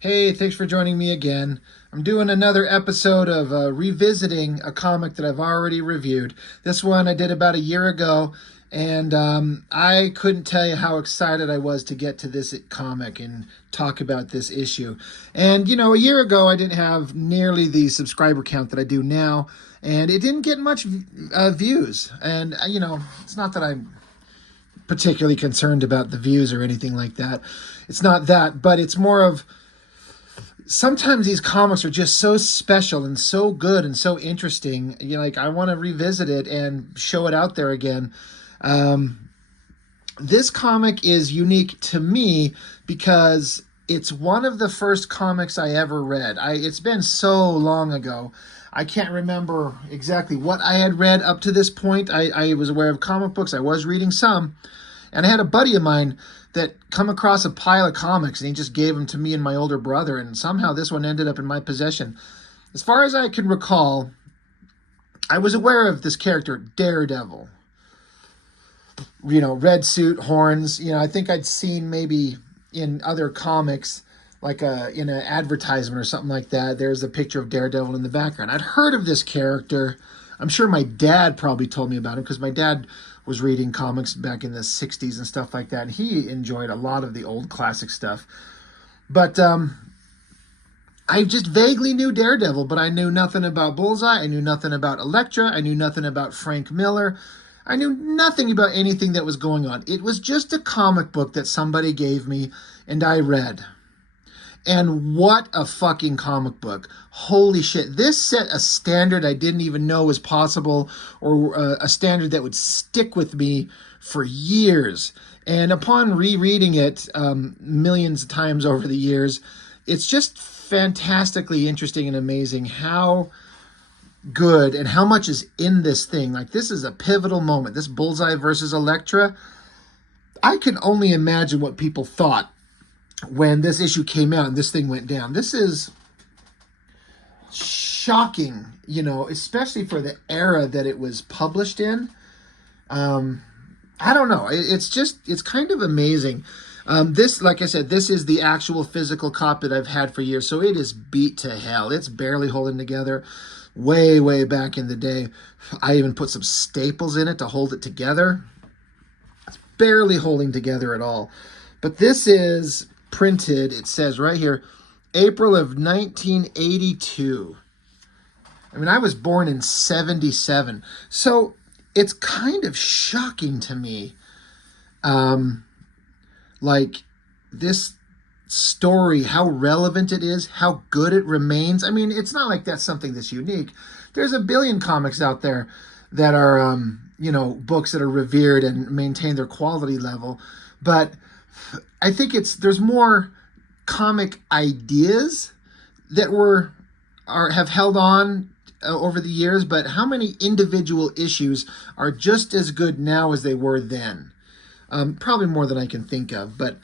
Hey, thanks for joining me again. I'm doing another episode of revisiting a comic that I've already reviewed. This one I did about a year ago, and I couldn't tell you how excited I was to get to this comic and talk about this issue. And, a year ago I didn't have nearly the subscriber count that I do now, and it didn't get much views. And, it's not that I'm particularly concerned about the views or anything like that. It's not that, but it's more of sometimes these comics are just so special and so good and so interesting. Like I want to revisit it and show it out there again. This comic is unique to me because it's one of the first comics I ever read. It's been so long ago. I can't remember exactly what I had read up to this point. I was aware of comic books. I was reading some. And I had a buddy of mine that come across a pile of comics, and he just gave them to me and my older brother, and somehow this one ended up in my possession. As far as I can recall, I was aware of this character, Daredevil. Red suit, horns. I think I'd seen maybe in other comics, like in an advertisement or something like that, there's a picture of Daredevil in the background. I'd heard of this character. I'm sure my dad probably told me about him because my dad was reading comics back in the 60s and stuff like that, and he enjoyed a lot of the old classic stuff. But I just vaguely knew Daredevil, but I knew nothing about Bullseye. I knew nothing about Elektra. I knew nothing about Frank Miller. I knew nothing about anything that was going on. It was just a comic book that somebody gave me, and I read. And what a fucking comic book. Holy shit. This set a standard I didn't even know was possible, or a standard that would stick with me for years. And upon rereading it millions of times over the years, it's just fantastically interesting and amazing how good and how much is in this thing. Like, this is a pivotal moment. This Bullseye versus Elektra. I can only imagine what people thought when this issue came out and this thing went down. This is shocking, especially for the era that it was published in. I don't know. It's kind of amazing. This, like I said, this is the actual physical copy that I've had for years, so it is beat to hell. It's barely holding together. Way, way back in the day, I even put some staples in it to hold it together. It's barely holding together at all. But this is printed, it says right here, April of 1982. I mean, I was born in 77. So it's kind of shocking to me. Like this story, how relevant it is, how good it remains. I mean, it's not like that's something that's unique. There's a billion comics out there that are, books that are revered and maintain their quality level. But I think there's more comic ideas that have held on over the years, but how many individual issues are just as good now as they were then? Probably more than I can think of, but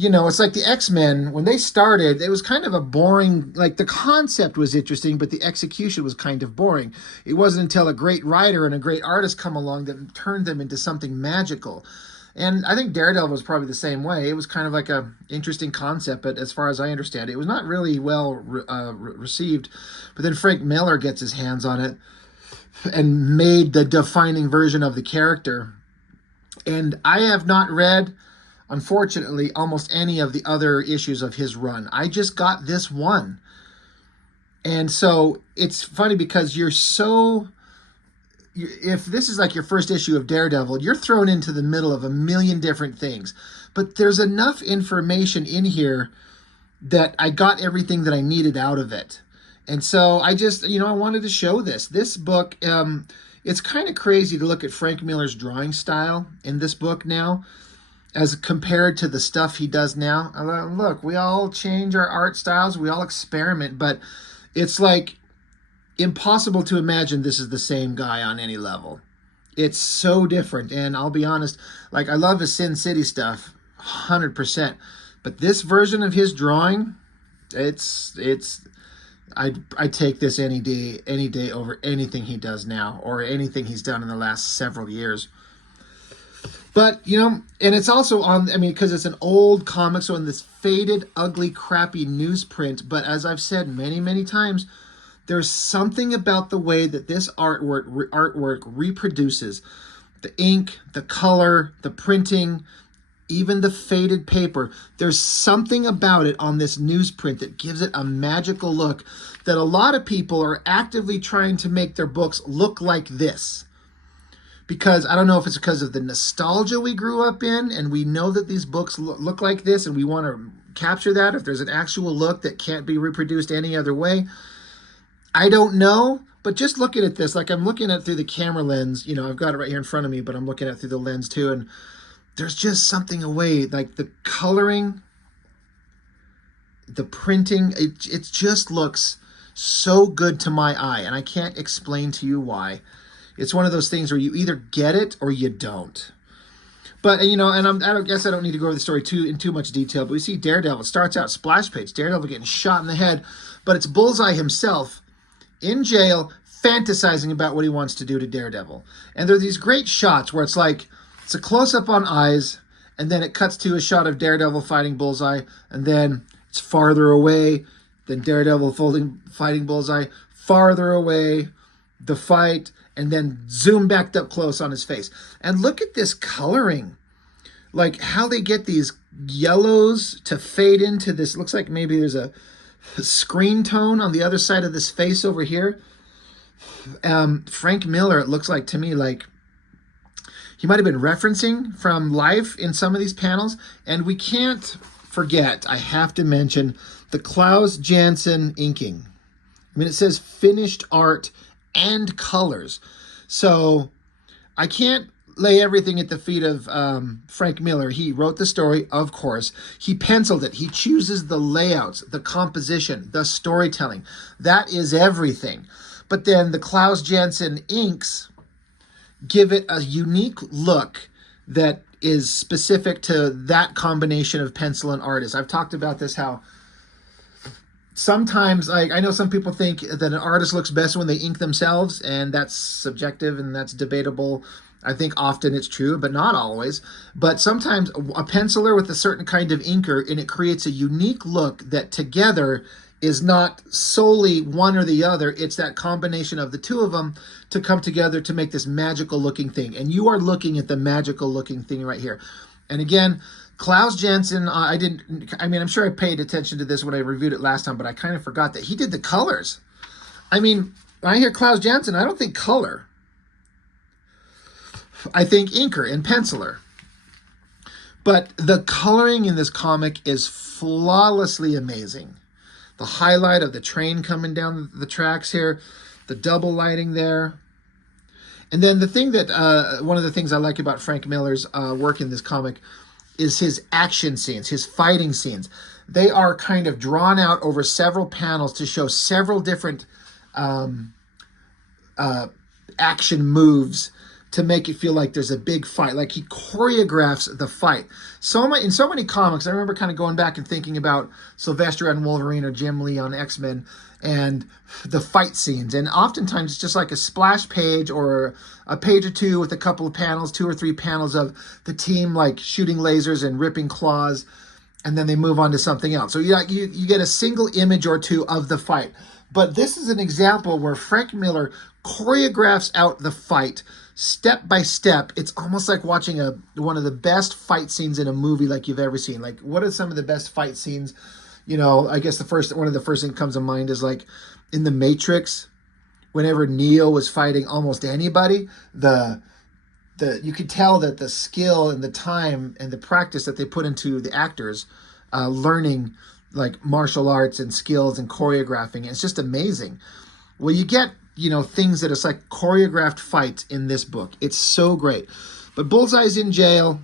it's like the X-Men, when they started, it was kind of a boring, like the concept was interesting, but the execution was kind of boring. It wasn't until a great writer and a great artist come along that turned them into something magical. And I think Daredevil was probably the same way. It was kind of like a interesting concept, but as far as I understand it, it was not really well received. But then Frank Miller gets his hands on it and made the defining version of the character. And I have not read, unfortunately, almost any of the other issues of his run. I just got this one. And so it's funny because if this is like your first issue of Daredevil, you're thrown into the middle of a million different things. But there's enough information in here that I got everything that I needed out of it. And so I just, I wanted to show this. This book, it's kind of crazy to look at Frank Miller's drawing style in this book now as compared to the stuff he does now. Look, we all change our art styles. We all experiment, but it's like impossible to imagine this is the same guy on any level. It's so different. And I'll be honest, like I love his Sin City stuff 100%, but this version of his drawing, I'd take this any day over anything he does now or anything he's done in the last several years. But, you know, and it's also on, I mean, because it's an old comic, so in this faded, ugly, crappy newsprint. But as I've said many, many times, there's something about the way that this artwork reproduces the ink, the color, the printing, even the faded paper. There's something about it on this newsprint that gives it a magical look that a lot of people are actively trying to make their books look like this. Because I don't know if it's because of the nostalgia we grew up in and we know that these books look like this and we want to capture that, if there's an actual look that can't be reproduced any other way. I don't know, but just looking at this, like I'm looking at it through the camera lens, you know, I've got it right here in front of me, but I'm looking at it through the lens too, and there's just something away, like the coloring, the printing, it just looks so good to my eye, and I can't explain to you why. It's one of those things where you either get it or you don't. But, you know, and I guess I don't need to go over the story in too much detail, but we see Daredevil. It starts out splash page, Daredevil getting shot in the head, but it's Bullseye himself in jail fantasizing about what he wants to do to Daredevil. And there are these great shots where it's like, it's a close-up on eyes, and then it cuts to a shot of Daredevil fighting Bullseye, and then it's farther away, then Daredevil fighting Bullseye, farther away, the fight, and then zoom back up close on his face. And look at this coloring. Like how they get these yellows to fade into this. Looks like maybe there's a screen tone on the other side of this face over here. Frank Miller, it looks like to me like he might have been referencing from life in some of these panels. And we can't forget, I have to mention, the Klaus Janson inking. I mean, it says finished art and colors. So I can't lay everything at the feet of Frank Miller. He wrote the story, of course. He penciled it. He chooses the layouts, the composition, the storytelling. That is everything. But then the Klaus Janson inks give it a unique look that is specific to that combination of pencil and artist. I've talked about this, how sometimes, like, I know some people think that an artist looks best when they ink themselves, and that's subjective and that's debatable. I think often it's true, but not always. But sometimes a penciler with a certain kind of inker, and it creates a unique look that together is not solely one or the other. It's that combination of the two of them to come together to make this magical looking thing. And you are looking at the magical looking thing right here. And again, Klaus Janson, I'm sure I paid attention to this when I reviewed it last time, but I kind of forgot that he did the colors. I mean, when I hear Klaus Janson, I don't think color. I think inker and penciler. But the coloring in this comic is flawlessly amazing. The highlight of the train coming down the tracks here, the double lighting there. And then the thing that, one of the things I like about Frank Miller's work in this comic is his action scenes, his fighting scenes. They are kind of drawn out over several panels to show several different action moves to make it feel like there's a big fight. Like he choreographs the fight. In so many comics, I remember kind of going back and thinking about Sylvester and Wolverine or Jim Lee on X-Men and the fight scenes. And oftentimes it's just like a splash page or a page or two with a couple of panels, 2 or 3 panels of the team like shooting lasers and ripping claws, and then they move on to something else. So you get a single image or two of the fight. But this is an example where Frank Miller choreographs out the fight step by step. It's almost like watching one of the best fight scenes in a movie like you've ever seen. Like, what are some of the best fight scenes? You know, I guess one of the first things that comes to mind is like in The Matrix, whenever Neo was fighting almost anybody, you could tell that the skill and the time and the practice that they put into the actors learning like martial arts and skills and choreographing. It's just amazing. Well, you get, things that it's like choreographed fights in this book. It's so great. But Bullseye's in jail.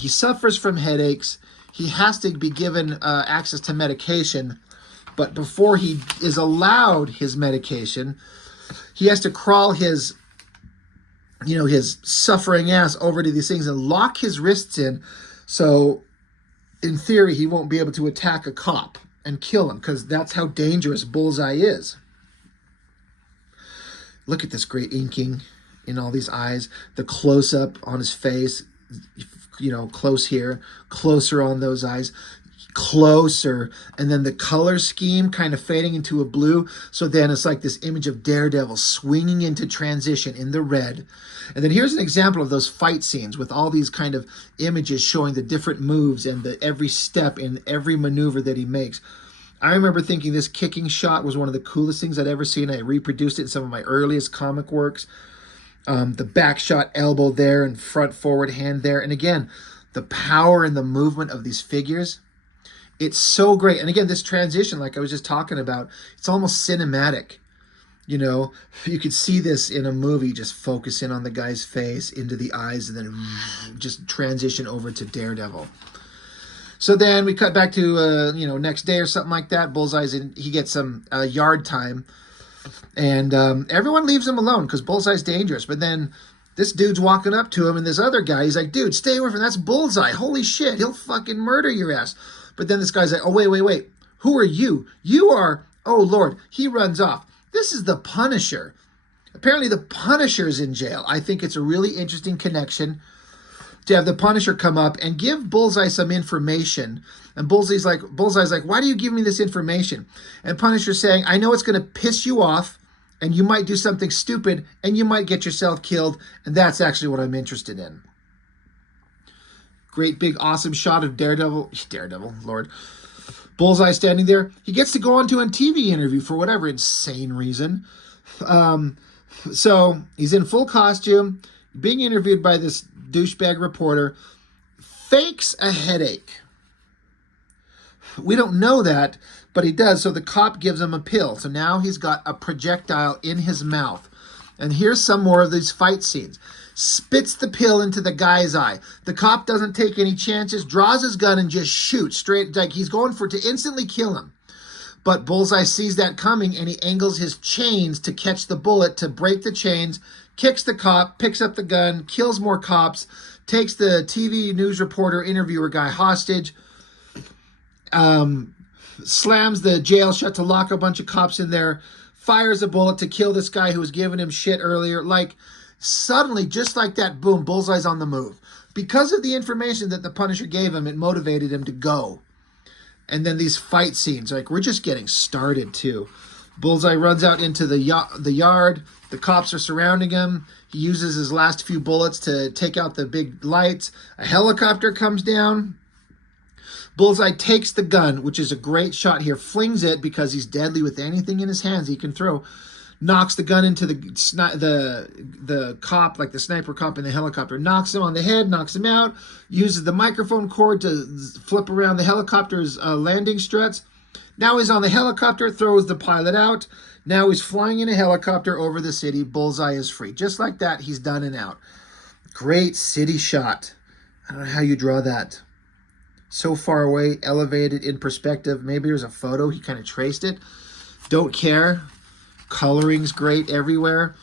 He suffers from headaches. He has to be given access to medication. But before he is allowed his medication, he has to crawl his suffering ass over to these things and lock his wrists in. So in theory, he won't be able to attack a cop and kill him, because that's how dangerous Bullseye is. Look at this great inking in all these eyes, the close-up on his face, close here, closer on those eyes, closer, and then the color scheme kind of fading into a blue. So then it's like this image of Daredevil swinging into transition in the red. And then here's an example of those fight scenes with all these kind of images showing the different moves and every step in every maneuver that he makes. I remember thinking this kicking shot was one of the coolest things I'd ever seen. I reproduced it in some of my earliest comic works. The back shot, elbow there, and front forward hand there. And again, the power and the movement of these figures. It's so great. And again, this transition, like I was just talking about, it's almost cinematic. You could see this in a movie, just focus in on the guy's face, into the eyes, and then just transition over to Daredevil. So then we cut back to, next day or something like that. Bullseye's he gets some yard time. And everyone leaves him alone because Bullseye's dangerous. But then this dude's walking up to him, and this other guy, he's like, dude, stay away from him. That's Bullseye. Holy shit, he'll fucking murder your ass. But then this guy's like, oh, wait. Who are you? You are, oh, Lord. He runs off. This is the Punisher. Apparently the Punisher's in jail. I think it's a really interesting connection to have the Punisher come up and give Bullseye some information. And Bullseye's like, why do you give me this information? And Punisher's saying, I know it's going to piss you off, and you might do something stupid, and you might get yourself killed, and that's actually what I'm interested in. Great big awesome shot of Daredevil, Lord. Bullseye standing there. He gets to go on to a TV interview for whatever insane reason. So he's in full costume, being interviewed by this douchebag reporter, fakes a headache. We don't know that, but he does. So the cop gives him a pill. So now he's got a projectile in his mouth. And here's some more of these fight scenes. Spits the pill into the guy's eye. The cop doesn't take any chances, draws his gun and just shoots straight, like he's going to instantly kill him. But Bullseye sees that coming, and he angles his chains to catch the bullet, to break the chains, kicks the cop, picks up the gun, kills more cops, takes the TV news reporter interviewer guy hostage, slams the jail shut to lock a bunch of cops in there, fires a bullet to kill this guy who was giving him shit earlier. Like, suddenly, just like that, boom, Bullseye's on the move. Because of the information that the Punisher gave him, it motivated him to go. And then these fight scenes, like, we're just getting started, too. Bullseye runs out into the yard. The cops are surrounding him. He uses his last few bullets to take out the big lights. A helicopter comes down. Bullseye takes the gun, which is a great shot here, flings it because he's deadly with anything in his hands he can throw, knocks the gun into the cop, like the sniper cop in the helicopter, knocks him on the head, knocks him out, uses the microphone cord to flip around the helicopter's landing struts. Now he's on the helicopter, throws the pilot out. Now he's flying in a helicopter over the city. Bullseye is free. Just like that, he's done and out. Great city shot. I don't know how you draw that. So far away, elevated in perspective. Maybe there's a photo. He kind of traced it. Don't care. Coloring's great everywhere.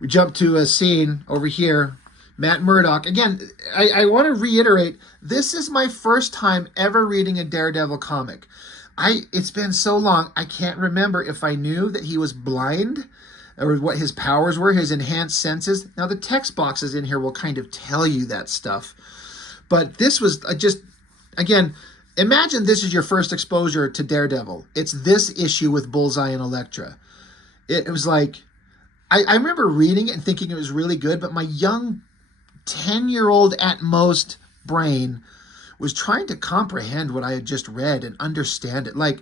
We jump to a scene over here. Matt Murdock. Again, I want to reiterate, this is my first time ever reading a Daredevil comic. It's been so long, I can't remember if I knew that he was blind or what his powers were, his enhanced senses. Now, the text boxes in here will kind of tell you that stuff. But this was just, again, imagine this is your first exposure to Daredevil. It's this issue with Bullseye and Elektra. It was like, I remember reading it and thinking it was really good, but my young 10-year-old at most brain was trying to comprehend what I had just read and understand it. Like,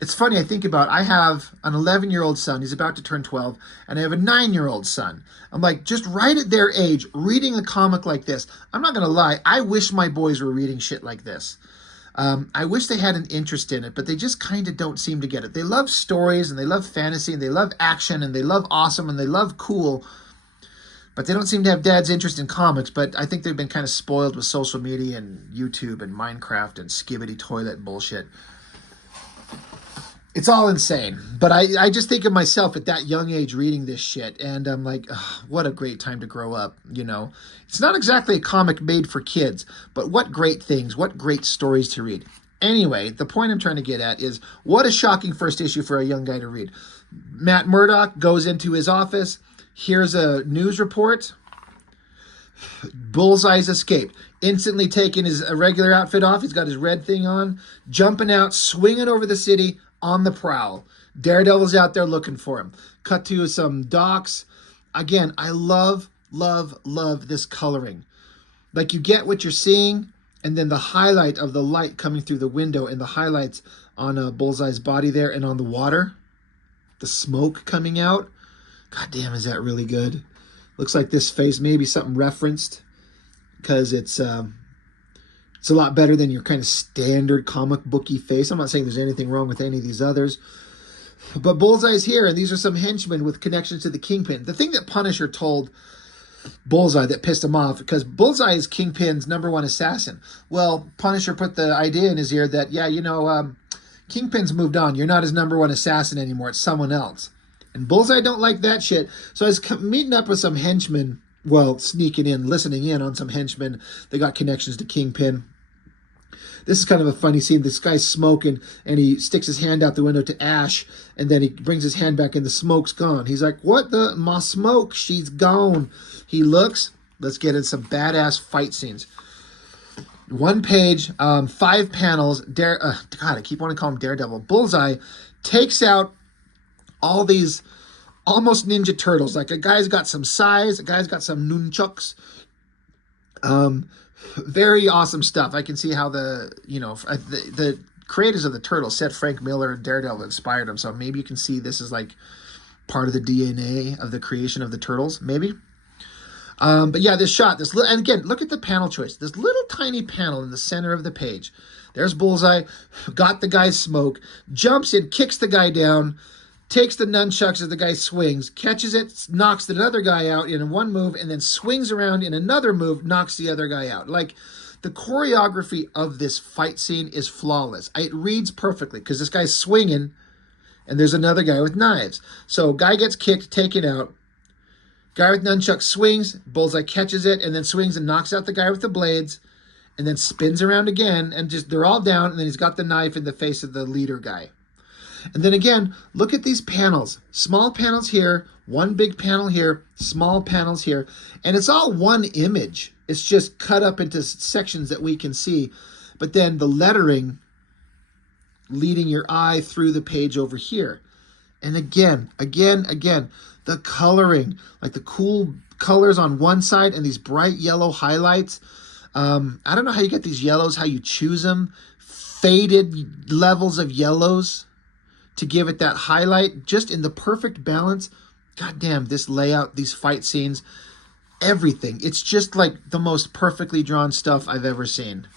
it's funny, I think about, I have an 11-year-old son, he's about to turn 12, and I have a 9-year-old son. I'm like, just right at their age, reading a comic like this, I'm not going to lie, I wish my boys were reading shit like this. I wish they had an interest in it, but they just kind of don't seem to get it. They love stories, and they love fantasy, and they love action, and they love awesome, and they love cool, but they don't seem to have dad's interest in comics. But I think they've been kind of spoiled with social media and YouTube and Minecraft and skibbity toilet bullshit. It's all insane. But I just think of myself at that young age reading this shit, and I'm like, oh, what a great time to grow up, you know? It's not exactly a comic made for kids, but what great things, what great stories to read. Anyway, the point I'm trying to get at is, what a shocking first issue for a young guy to read. Matt Murdock goes into his office. Here's a news report. Bullseye's escaped. Instantly taking his regular outfit off. He's got his red thing on. Jumping out, swinging over the city on the prowl. Daredevil's out there looking for him. Cut to some docks. Again, I love, love, love this coloring. Like, you get what you're seeing, and then the highlight of the light coming through the window and the highlights on Bullseye's body there and on the water. The smoke coming out. God damn, is that really good? Looks like this face may be something referenced, because it's a lot better than your kind of standard comic booky face. I'm not saying there's anything wrong with any of these others. But Bullseye's here, and these are some henchmen with connections to the Kingpin. The thing that Punisher told Bullseye that pissed him off, because Bullseye is Kingpin's #1 assassin. Well, Punisher put the idea in his ear that, yeah, Kingpin's moved on. You're not his #1 assassin anymore. It's someone else. And Bullseye don't like that shit. So I was meeting up with some henchmen, well, sneaking in, listening in on some henchmen. They got connections to Kingpin. This is kind of a funny scene. This guy's smoking, and he sticks his hand out the window to Ash, and then he brings his hand back, and the smoke's gone. He's like, what the? My smoke, she's gone. He looks. Let's get in some badass fight scenes. 1 page, 5 panels. God, I keep wanting to call him Daredevil. Bullseye takes out all these almost Ninja Turtles. Like, a guy's got some size, a guy's got some nunchucks. Very awesome stuff. I can see how the creators of the Turtles said Frank Miller and Daredevil inspired them. So maybe you can see this is like part of the DNA of the creation of the Turtles, maybe. But yeah, this shot, and again, look at the panel choice. This little tiny panel in the center of the page. There's Bullseye, got the guy's smoke, jumps in, kicks the guy down, takes the nunchucks as the guy swings, catches it, knocks another guy out in one move, and then swings around in another move, knocks the other guy out. Like, the choreography of this fight scene is flawless. It reads perfectly, because this guy's swinging, and there's another guy with knives. So guy gets kicked, taken out. Guy with nunchucks swings, Bullseye catches it, and then swings and knocks out the guy with the blades, and then spins around again, and they're all down, and then he's got the knife in the face of the leader guy. And then again, look at these panels. Small panels here, one big panel here, small panels here. And it's all one image. It's just cut up into sections that we can see. But then the lettering leading your eye through the page over here. And again, the coloring. Like the cool colors on one side and these bright yellow highlights. I don't know how you get these yellows, how you choose them. Faded levels of yellows to give it that highlight, just in the perfect balance. God damn, this layout, these fight scenes, everything. It's just like the most perfectly drawn stuff I've ever seen.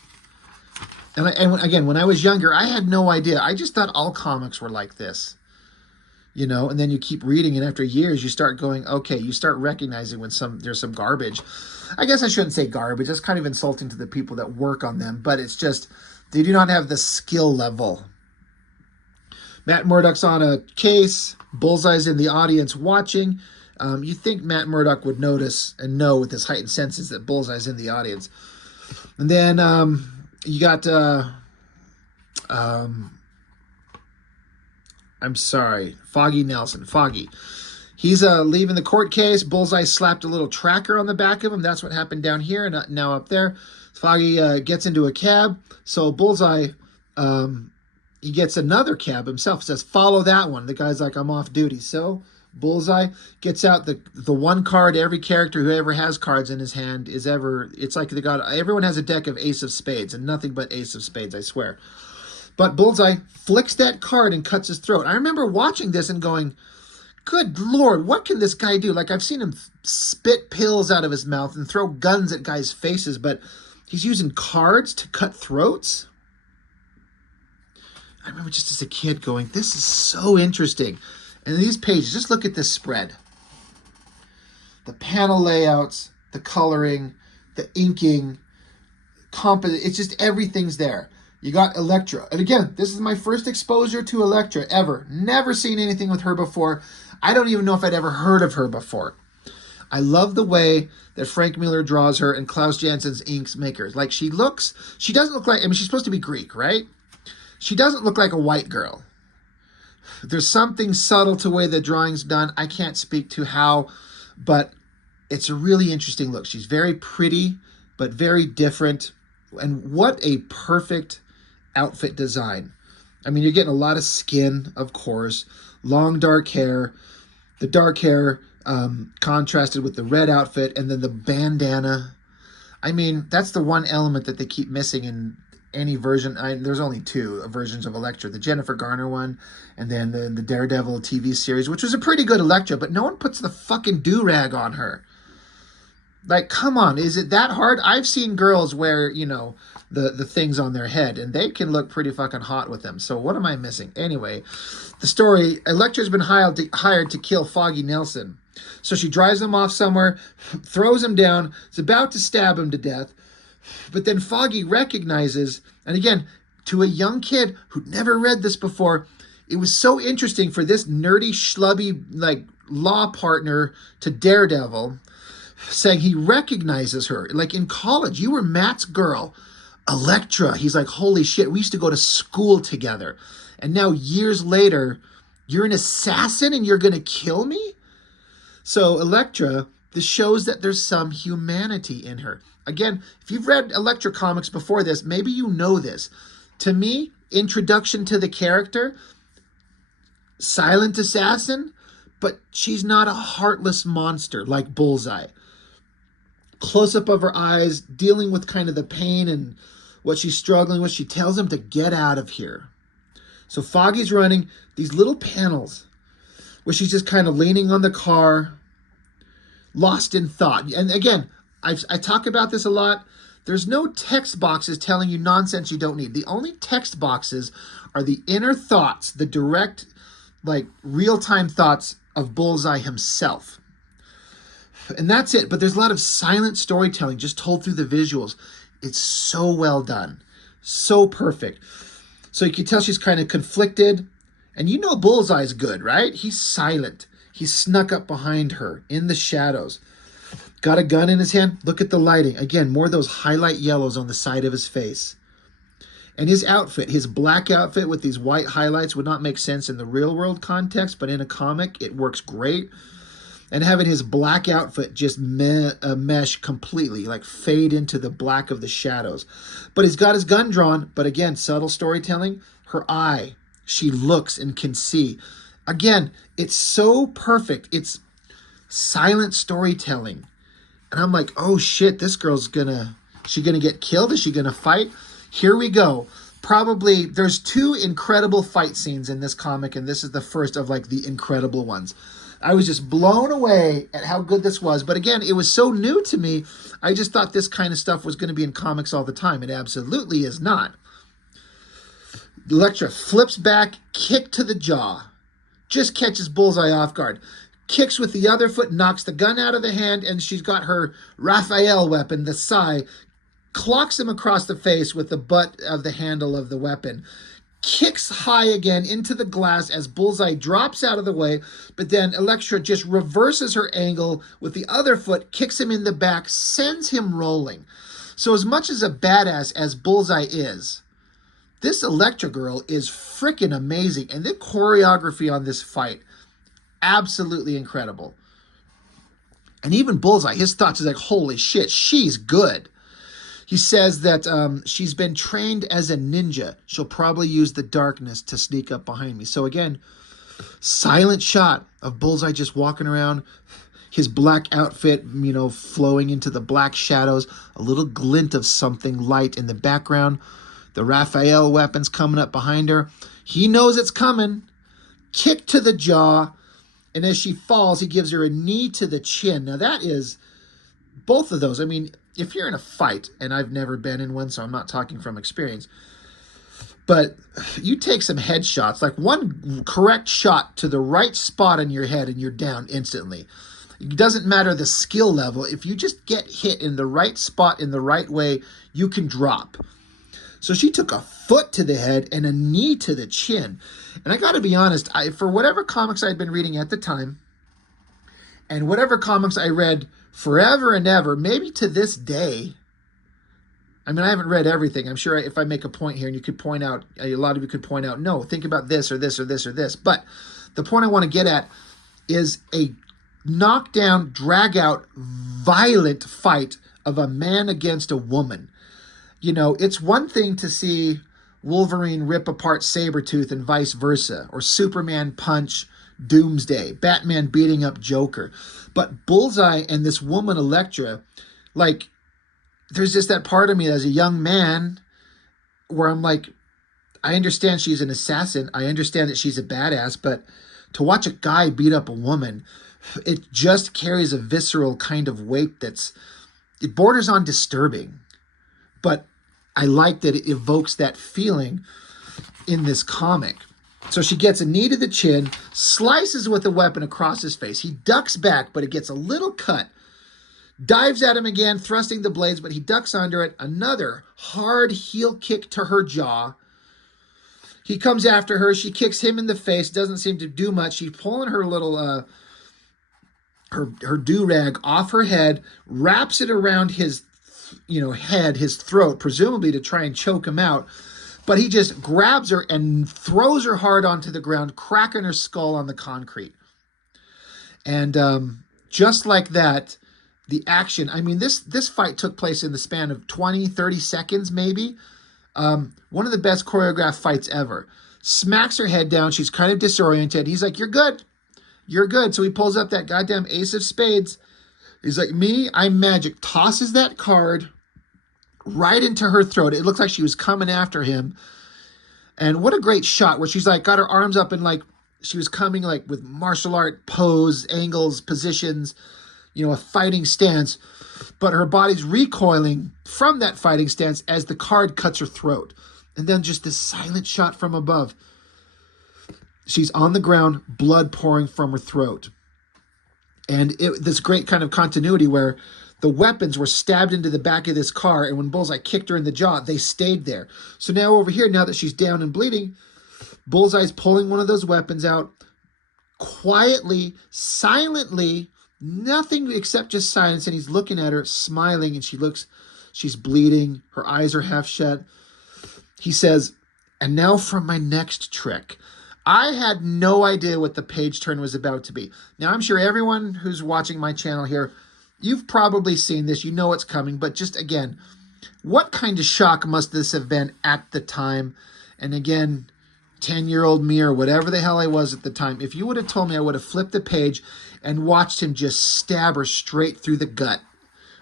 And again, when I was younger, I had no idea. I just thought all comics were like this. And then you keep reading, and after years, you start going, okay, you start recognizing when there's some garbage. I guess I shouldn't say garbage. That's kind of insulting to the people that work on them, but it's just, they do not have the skill level. Matt Murdock's on a case. Bullseye's in the audience watching. You think Matt Murdock would notice and know with his heightened senses that Bullseye's in the audience. And then you got... I'm sorry. Foggy Nelson. Foggy. He's leaving the court case. Bullseye slapped a little tracker on the back of him. That's what happened down here and now up there. Foggy gets into a cab. So Bullseye... he gets another cab himself. Says, follow that one. The guy's like, I'm off duty. So Bullseye gets out the one card every character who ever has cards in his hand is ever. It's like everyone has a deck of Ace of Spades and nothing but Ace of Spades, I swear. But Bullseye flicks that card and cuts his throat. I remember watching this and going, good Lord, what can this guy do? Like, I've seen him spit pills out of his mouth and throw guns at guys' faces, but he's using cards to cut throats? I remember just as a kid going, this is so interesting. And these pages, just look at this spread. The panel layouts, the coloring, the inking, it's just everything's there. You got Elektra. And again, this is my first exposure to Elektra ever. Never seen anything with her before. I don't even know if I'd ever heard of her before. I love the way that Frank Miller draws her and Klaus Jansson's inks make her. Like, she doesn't look like, she's supposed to be Greek, right? She doesn't look like a white girl. There's something subtle to the way the drawing's done. I can't speak to how, but It's a really interesting look. She's very pretty, but very different. And what a perfect outfit design. I mean, you're getting a lot of skin, of course, long dark hair, the dark hair contrasted with the red outfit, and then the bandana. I mean, that's the one element that they keep missing in any version. There's only two versions of Elektra, the Jennifer Garner one, and then the Daredevil TV series, which was a pretty good Elektra, but no one puts the fucking do-rag on her. Like, come on, is it that hard? I've seen girls wear, you know, the things on their head, and they can look pretty fucking hot with them. So what am I missing? Anyway, the story, Elektra's been hired to kill Foggy Nelson. So she drives him off somewhere, throws him down, is about to stab him to death. But then Foggy recognizes, and again, to a young kid who'd never read this before, it was so interesting for this nerdy, schlubby, like, law partner to Daredevil, saying he recognizes her. Like, in college, you were Matt's girl, Elektra. He's like, holy shit, we used to go to school together. And now, years later, you're an assassin and you're going to kill me? So, Elektra, this shows that there's some humanity in her. Again, if you've read Elektra comics before this, maybe you know this. To me, introduction to the character, silent assassin, but she's not a heartless monster like Bullseye. Close-up of her eyes, dealing with kind of the pain and what she's struggling with. She tells him to get out of here. So Foggy's running these little panels where she's just kind of leaning on the car, lost in thought. And again, I talk about this a lot. There's no text boxes telling you nonsense you don't need. The only text boxes are the inner thoughts, the direct, like, real-time thoughts of Bullseye himself. And that's it. But there's a lot of silent storytelling just told through the visuals. It's so well done. So perfect. So you can tell she's kind of conflicted. And you know Bullseye's good, right? He's silent. He's snuck up behind her in the shadows. Got a gun in his hand. Look at the lighting. Again, more of those highlight yellows on the side of his face. And his outfit, his black outfit with these white highlights would not make sense in the real world context, but in a comic, it works great. And having his black outfit just mesh completely, like fade into the black of the shadows. But he's got his gun drawn. But again, subtle storytelling. Her eye, she looks and can see. Again, it's so perfect. It's silent storytelling. And I'm like, oh shit, this girl's she gonna get killed? Is she gonna fight? Here we go. Probably, there's two incredible fight scenes in this comic, and this is the first of like the incredible ones. I was just blown away at how good this was. But again, it was so new to me. I just thought this kind of stuff was going to be in comics all the time. It absolutely is not. Elektra flips back, kick to the jaw. Just catches Bullseye off guard. Kicks with the other foot, knocks the gun out of the hand, and she's got her Raphael weapon, the Sai, clocks him across the face with the butt of the handle of the weapon. Kicks high again into the glass as Bullseye drops out of the way, but then Elektra just reverses her angle with the other foot, kicks him in the back, sends him rolling. So as much as a badass as Bullseye is, this Elektra girl is freaking amazing. And the choreography on this fight, absolutely incredible. And even Bullseye, his thoughts is like, holy shit, she's good. He says that she's been trained as a ninja. She'll probably use the darkness to sneak up behind me. So again, silent shot of Bullseye just walking around, his black outfit, you know, flowing into the black shadows, a little glint of something light in the background. The Raphael weapon's coming up behind her. He knows it's coming. Kick to the jaw. And as she falls, he gives her a knee to the chin. Now that is, both of those, I mean, if you're in a fight, and I've never been in one, so I'm not talking from experience, but you take some headshots, like one correct shot to the right spot in your head and you're down instantly. It doesn't matter the skill level. If you just get hit in the right spot in the right way, you can drop. So she took a foot to the head and a knee to the chin. And I got to be honest, for whatever comics I'd been reading at the time, and whatever comics I read forever and ever, maybe to this day, I mean, I haven't read everything. I'm sure if I make a point here and you could point out, a lot of you could point out, no, think about this or this or this or this. But the point I want to get at is a knockdown, drag out, violent fight of a man against a woman. You know, it's one thing to see Wolverine rip apart Sabretooth and vice versa, or Superman punch Doomsday, Batman beating up Joker. But Bullseye and this woman Elektra, like, there's just that part of me as a young man where I'm like, I understand she's an assassin. I understand that she's a badass, but to watch a guy beat up a woman, it just carries a visceral kind of weight it borders on disturbing. But I like that it evokes that feeling in this comic. So she gets a knee to the chin, slices with a weapon across his face. He ducks back, but it gets a little cut. Dives at him again, thrusting the blades, but he ducks under it. Another hard heel kick to her jaw. He comes after her. She kicks him in the face. Doesn't seem to do much. She's pulling her little her do-rag off her head, wraps it around his head, his throat, presumably to try and choke him out. But he just grabs her and throws her hard onto the ground, cracking her skull on the concrete. And just like that, the action, I mean, this fight took place in the span of 20, 30 seconds maybe. One of the best choreographed fights ever. Smacks her head down. She's kind of disoriented. He's like, you're good. You're good. So he pulls up that goddamn ace of spades. He's like, me, I'm magic. Tosses that card right into her throat. It looks like she was coming after him. And what a great shot where she's like, got her arms up and like, she was coming like with martial art pose, angles, positions, a fighting stance. But her body's recoiling from that fighting stance as the card cuts her throat. And then just this silent shot from above. She's on the ground, blood pouring from her throat. And this great kind of continuity where the weapons were stabbed into the back of this car, and when Bullseye kicked her in the jaw, they stayed there. So now over here, now that she's down and bleeding, Bullseye's pulling one of those weapons out quietly, silently, nothing except just silence, and he's looking at her, smiling, and she's bleeding, her eyes are half shut. He says, and now for my next trick. I had no idea what the page turn was about to be. Now, I'm sure everyone who's watching my channel here, you've probably seen this, you know what's coming, but just again, what kind of shock must this have been at the time? And again, 10-year-old me or whatever the hell I was at the time, if you would have told me, I would have flipped the page and watched him just stab her straight through the gut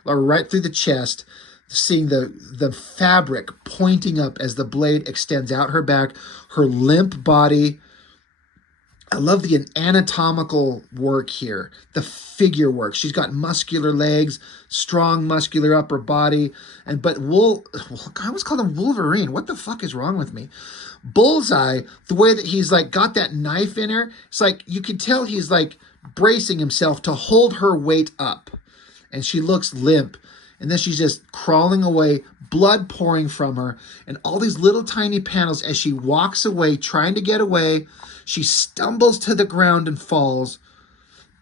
or right through the chest, seeing the fabric pointing up as the blade extends out her back, her limp body. I love the anatomical work here, the figure work. She's got muscular legs, strong muscular upper body, I always call him Wolverine. What the fuck is wrong with me? Bullseye, the way that he's like got that knife in her, it's like you can tell he's like bracing himself to hold her weight up, and she looks limp. And then she's just crawling away, blood pouring from her, and all these little tiny panels as she walks away, trying to get away. She stumbles to the ground and falls,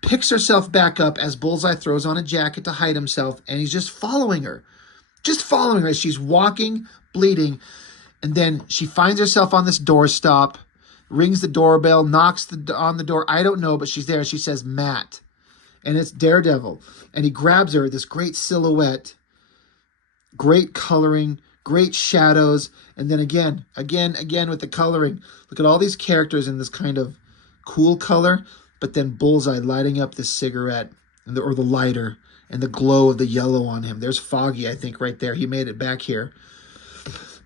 picks herself back up as Bullseye throws on a jacket to hide himself, and he's just following her as she's walking, bleeding. And then she finds herself on this doorstop, rings the doorbell, knocks on the door. I don't know, but she's there. She says, Matt. And it's Daredevil. And he grabs her, this great silhouette, great coloring, great shadows. And then again with the coloring. Look at all these characters in this kind of cool color. But then Bullseye lighting up this cigarette or the lighter and the glow of the yellow on him. There's Foggy, I think, right there. He made it back here.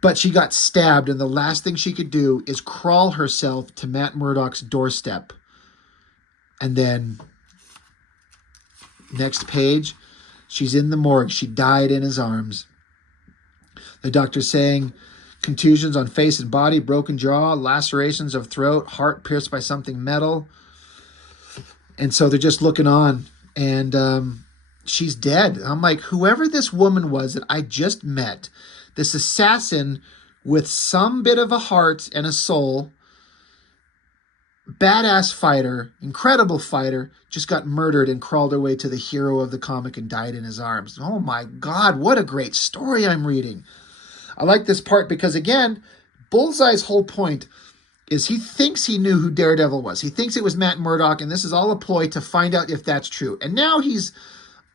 But she got stabbed, and the last thing she could do is crawl herself to Matt Murdock's doorstep. And then next page, she's in the morgue. She died in his arms. The doctor's saying contusions on face and body, broken jaw, lacerations of throat, heart pierced by something metal. And so they're just looking on, and she's dead. I'm like, whoever this woman was that I just met, this assassin with some bit of a heart and a soul, badass fighter, incredible fighter, just got murdered and crawled her way to the hero of the comic and died in his arms. Oh my God, what a great story I'm reading. I like this part because, again, Bullseye's whole point is he thinks he knew who Daredevil was. He thinks it was Matt Murdock, and this is all a ploy to find out if that's true. And now he's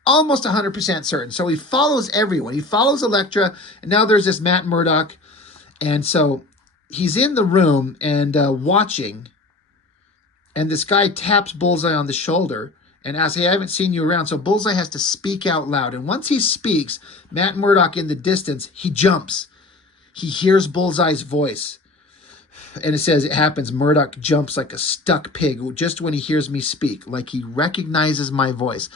almost 100% certain. So he follows everyone. He follows Elektra, and now there's this Matt Murdock. And so he's in the room and watching, and this guy taps Bullseye on the shoulder and asks, hey, I haven't seen you around. So Bullseye has to speak out loud. And once he speaks, Matt Murdock in the distance, he jumps. He hears Bullseye's voice. And it says, it happens, Murdock jumps like a stuck pig just when he hears me speak, like he recognizes my voice.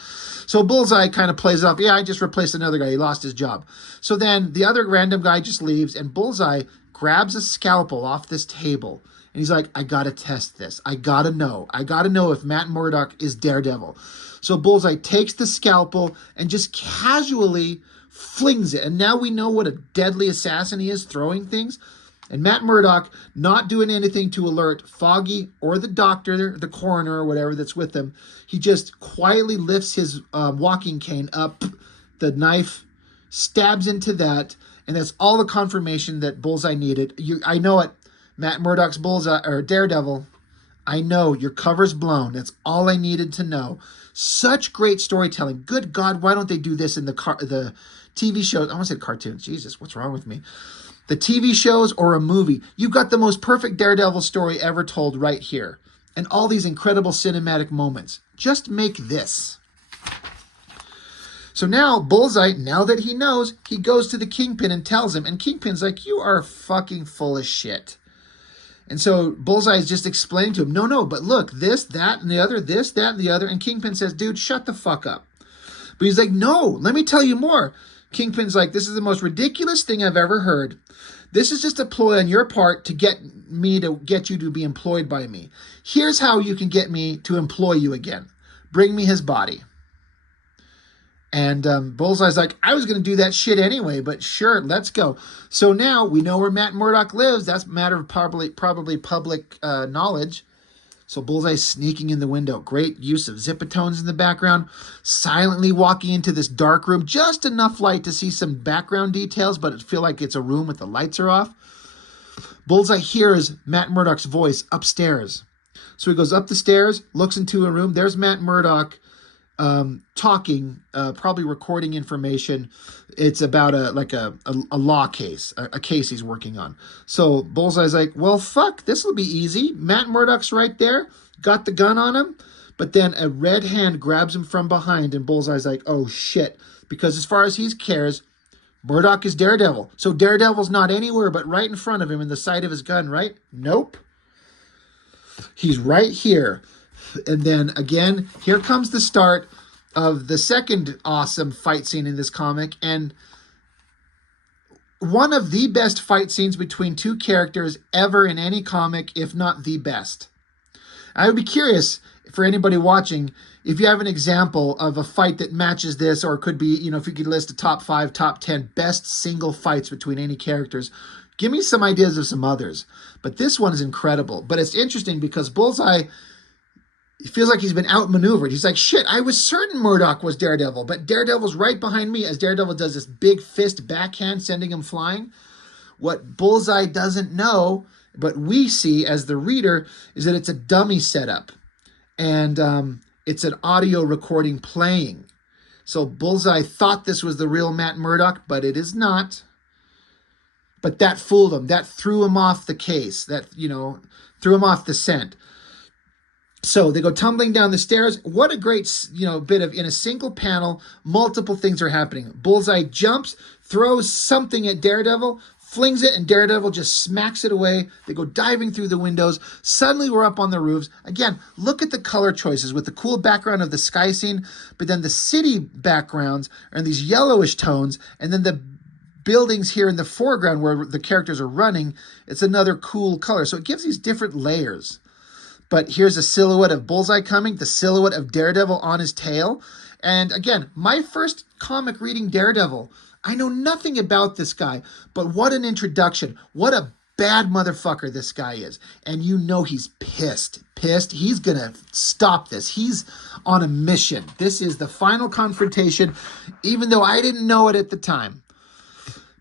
So Bullseye kind of plays up, yeah, I just replaced another guy, he lost his job. So then the other random guy just leaves, and Bullseye grabs a scalpel off this table. And he's like, I gotta test this. I gotta know if Matt Murdock is Daredevil. So Bullseye takes the scalpel and just casually flings it. And now we know what a deadly assassin he is, throwing things. And Matt Murdock, not doing anything to alert Foggy or the doctor, the coroner or whatever that's with him, he just quietly lifts his walking cane up, the knife, stabs into that, and that's all the confirmation that Bullseye needed. I know it, Matt Murdock's Bullseye, or Daredevil, I know, your cover's blown. That's all I needed to know. Such great storytelling. Good God, why don't they do this in the TV shows? I almost said cartoons. Jesus, what's wrong with me? The TV shows or a movie. You've got the most perfect Daredevil story ever told right here. And all these incredible cinematic moments. Just make this. So now Bullseye, now that he knows, he goes to the Kingpin and tells him. And Kingpin's like, you are fucking full of shit. And so Bullseye is just explaining to him, no, but look, this, that, and the other, this, that, and the other. And Kingpin says, dude, shut the fuck up. But he's like, no, let me tell you more. Kingpin's like, this is the most ridiculous thing I've ever heard. This is just a ploy on your part to get you to be employed by me. Here's how you can get me to employ you again. Bring me his body. And Bullseye's like, I was going to do that shit anyway, but sure, let's go. So now we know where Matt Murdock lives. That's a matter of probably public knowledge. So Bullseye's sneaking in the window. Great use of zipatones in the background. Silently walking into this dark room. Just enough light to see some background details, but it feel like it's a room with the lights are off. Bullseye hears Matt Murdock's voice upstairs. So he goes up the stairs, looks into a room. There's Matt Murdock talking, probably recording information. It's about a law case, a case he's working on. So Bullseye's like, well, fuck, this will be easy. Matt Murdock's right there, got the gun on him, but then a red hand grabs him from behind, and Bullseye's like, oh shit, because as far as he cares, Murdock is Daredevil. So Daredevil's not anywhere but right in front of him in the sight of his gun, right? Nope. He's right here. And then again, here comes the start of the second awesome fight scene in this comic, and one of the best fight scenes between two characters ever in any comic, if not the best. I would be curious for anybody watching if you have an example of a fight that matches this, or it could be, if you could list a top 5, top 10 best single fights between any characters. Give me some ideas of some others. But this one is incredible. But it's interesting because Bullseye, he feels like he's been outmaneuvered. He's like, shit, I was certain Murdock was Daredevil, but Daredevil's right behind me as Daredevil does this big fist backhand, sending him flying. What Bullseye doesn't know, but we see as the reader, is that it's a dummy setup. And it's an audio recording playing. So Bullseye thought this was the real Matt Murdock, but it is not. But that fooled him. That threw him off the case. That, threw him off the scent. So they go tumbling down the stairs. What a great, bit of, in a single panel, multiple things are happening. Bullseye jumps, throws something at Daredevil, flings it, and Daredevil just smacks it away. They go diving through the windows. Suddenly we're up on the roofs. Again, look at the color choices with the cool background of the sky scene, but then the city backgrounds are in these yellowish tones, and then the buildings here in the foreground where the characters are running, it's another cool color. So it gives these different layers. But here's a silhouette of Bullseye coming, the silhouette of Daredevil on his tail. And again, my first comic reading Daredevil. I know nothing about this guy, but what an introduction. What a bad motherfucker this guy is. And he's pissed. He's going to stop this. He's on a mission. This is the final confrontation, even though I didn't know it at the time.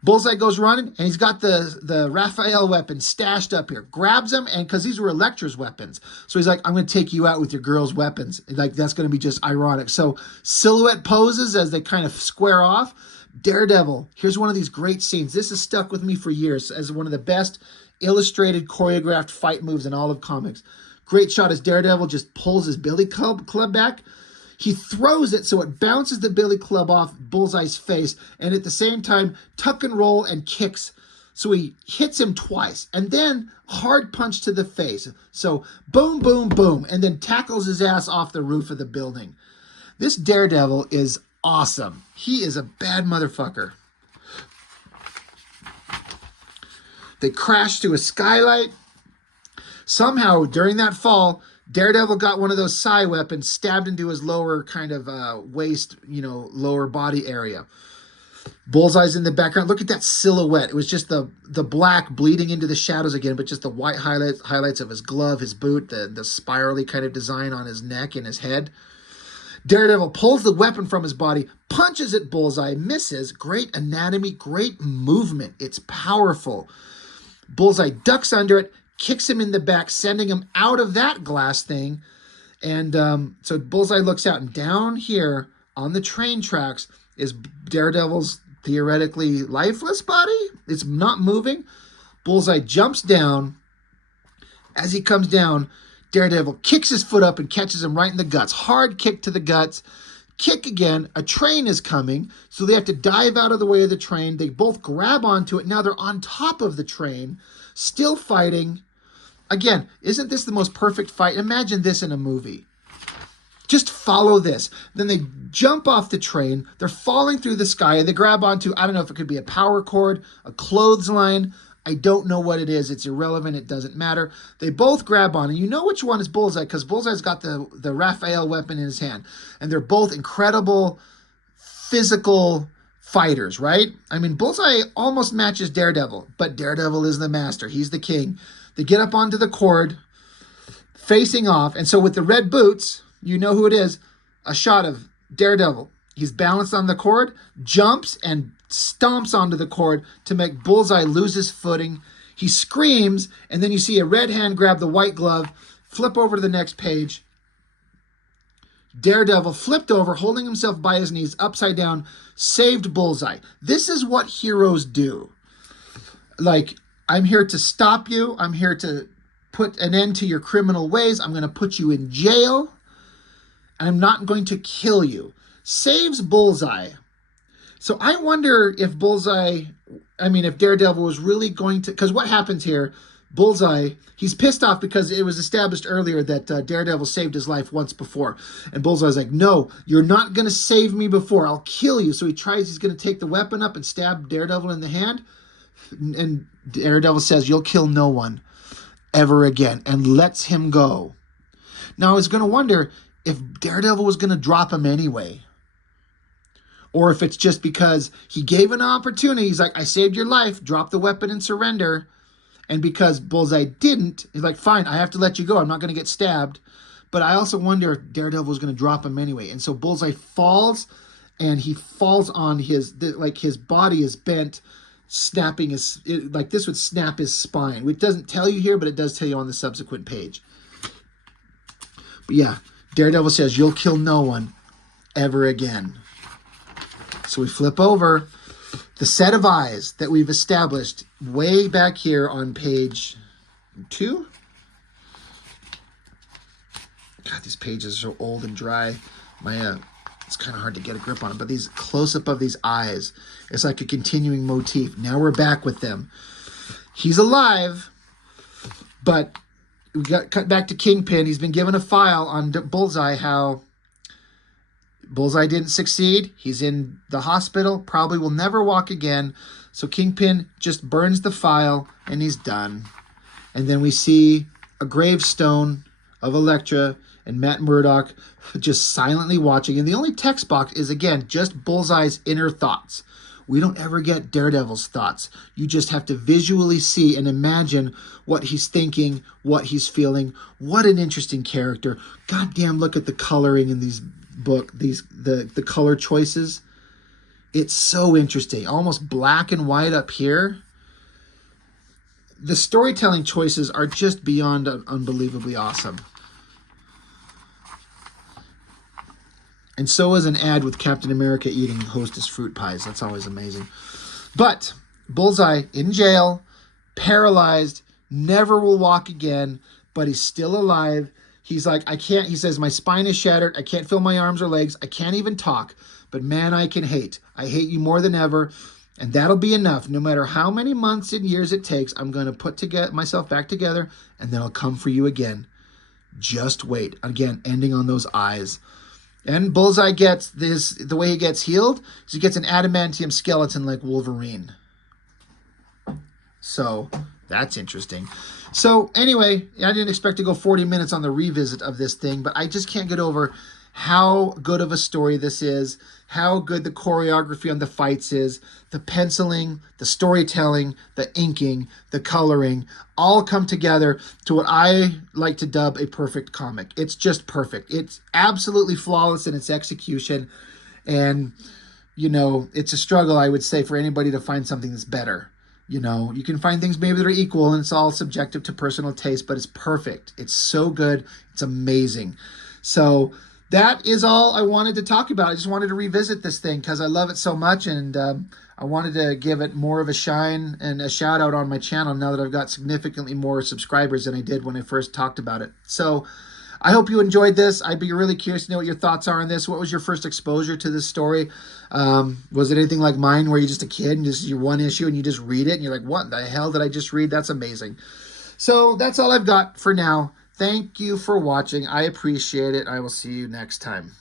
Bullseye goes running, and he's got the Raphael weapon stashed up here. Grabs him, and because these were Elektra's weapons. So he's like, I'm going to take you out with your girl's weapons. Like, that's going to be just ironic. So silhouette poses as they kind of square off. Daredevil, here's one of these great scenes. This has stuck with me for years as one of the best illustrated, choreographed fight moves in all of comics. Great shot as Daredevil just pulls his billy club back. He throws it so it bounces the billy club off Bullseye's face, and at the same time, tuck and roll and kicks. So he hits him twice, and then hard punch to the face. So boom, boom, boom, and then tackles his ass off the roof of the building. This Daredevil is awesome. He is a bad motherfucker. They crash through a skylight. Somehow, during that fall, Daredevil got one of those psi weapons stabbed into his lower kind of waist, lower body area. Bullseye's in the background. Look at that silhouette. It was just the black bleeding into the shadows again, but just the white highlights of his glove, his boot, the spirally kind of design on his neck and his head. Daredevil pulls the weapon from his body, punches at Bullseye, misses. Great anatomy, great movement. It's powerful. Bullseye ducks under it, kicks him in the back, sending him out of that glass thing. And so Bullseye looks out, and down here on the train tracks is Daredevil's theoretically lifeless body. It's not moving. Bullseye jumps down. As he comes down, Daredevil kicks his foot up and catches him right in the guts. Hard kick to the guts. Kick again. A train is coming, so they have to dive out of the way of the train. They both grab onto it. Now they're on top of the train, still fighting. Again, isn't this the most perfect fight? Imagine this in a movie. Just follow this. Then they jump off the train. They're falling through the sky, and they grab onto, I don't know if it could be a power cord, a clothesline. I don't know what it is. It's irrelevant. It doesn't matter. They both grab on, and you know which one is Bullseye because Bullseye's got the Raphael weapon in his hand. And they're both incredible physical fighters, right? I mean, Bullseye almost matches Daredevil, but Daredevil is the master. He's the king. They get up onto the cord, facing off. And so with the red boots, you know who it is, a shot of Daredevil. He's balanced on the cord, jumps, and stomps onto the cord to make Bullseye lose his footing. He screams, and then you see a red hand grab the white glove, flip over to the next page. Daredevil flipped over, holding himself by his knees, upside down, saved Bullseye. This is what heroes do. Like, I'm here to stop you. I'm here to put an end to your criminal ways. I'm going to put you in jail. I'm not going to kill you. Saves Bullseye. So I wonder if if Daredevil was really going to, because what happens here, Bullseye, he's pissed off because it was established earlier that Daredevil saved his life once before. And Bullseye's like, no, you're not going to save me before. I'll kill you. So he's going to take the weapon up and stab Daredevil in the hand. And Daredevil says, you'll kill no one ever again, and lets him go. Now I was going to wonder if Daredevil was going to drop him anyway. Or if it's just because he gave an opportunity. He's like, I saved your life. Drop the weapon and surrender. And because Bullseye didn't, he's like, fine, I have to let you go. I'm not going to get stabbed. But I also wonder if Daredevil was going to drop him anyway. And so Bullseye falls, and he falls on his body is bent, snapping this would snap his spine. Which doesn't tell you here, but it does tell you on the subsequent page. But yeah, Daredevil says, you'll kill no one ever again. So we flip over the set of eyes that we've established way back here on page 2. God, these pages are so old and dry. It's kind of hard to get a grip on it. But these close-up of these eyes, it's like a continuing motif. Now we're back with them. He's alive, but we got cut back to Kingpin. He's been given a file on Bullseye, how Bullseye didn't succeed. He's in the hospital, probably will never walk again. So Kingpin just burns the file, and he's done. And then we see a gravestone of Elektra and Matt Murdock just silently watching. And the only text box is, again, just Bullseye's inner thoughts. We don't ever get Daredevil's thoughts. You just have to visually see and imagine what he's thinking, what he's feeling. What an interesting character. Goddamn, look at the coloring in these book, the color choices. It's so interesting. Almost black and white up here. The storytelling choices are just beyond unbelievably awesome. And so is an ad with Captain America eating Hostess fruit pies. That's always amazing. But Bullseye in jail, paralyzed, never will walk again, but he's still alive. He's like, I can't, he says, my spine is shattered. I can't feel my arms or legs. I can't even talk. But man, I can hate. I hate you more than ever. And that'll be enough. No matter how many months and years it takes, I'm going to put myself back together, and then I'll come for you again. Just wait. Again, ending on those eyes. And Bullseye gets this, the way he gets healed is he gets an adamantium skeleton like Wolverine. So that's interesting. So anyway, I didn't expect to go 40 minutes on the revisit of this thing, but I just can't get over how good of a story this is, how good the choreography on the fights is, the penciling, the storytelling, the inking, the coloring, all come together to what I like to dub a perfect comic. It's just perfect. It's absolutely flawless in its execution. And, you know, it's a struggle, I would say, for anybody to find something that's better. You know, you can find things maybe that are equal, and it's all subjective to personal taste, but it's perfect. It's so good. It's amazing. So that is all I wanted to talk about. I just wanted to revisit this thing because I love it so much, and I wanted to give it more of a shine and a shout out on my channel now that I've got significantly more subscribers than I did when I first talked about it. So I hope you enjoyed this. I'd be really curious to know what your thoughts are on this. What was your first exposure to this story? Was it anything like mine where you're just a kid and just your one issue and you just read it and you're like, what the hell did I just read? That's amazing. So that's all I've got for now. Thank you for watching. I appreciate it. I will see you next time.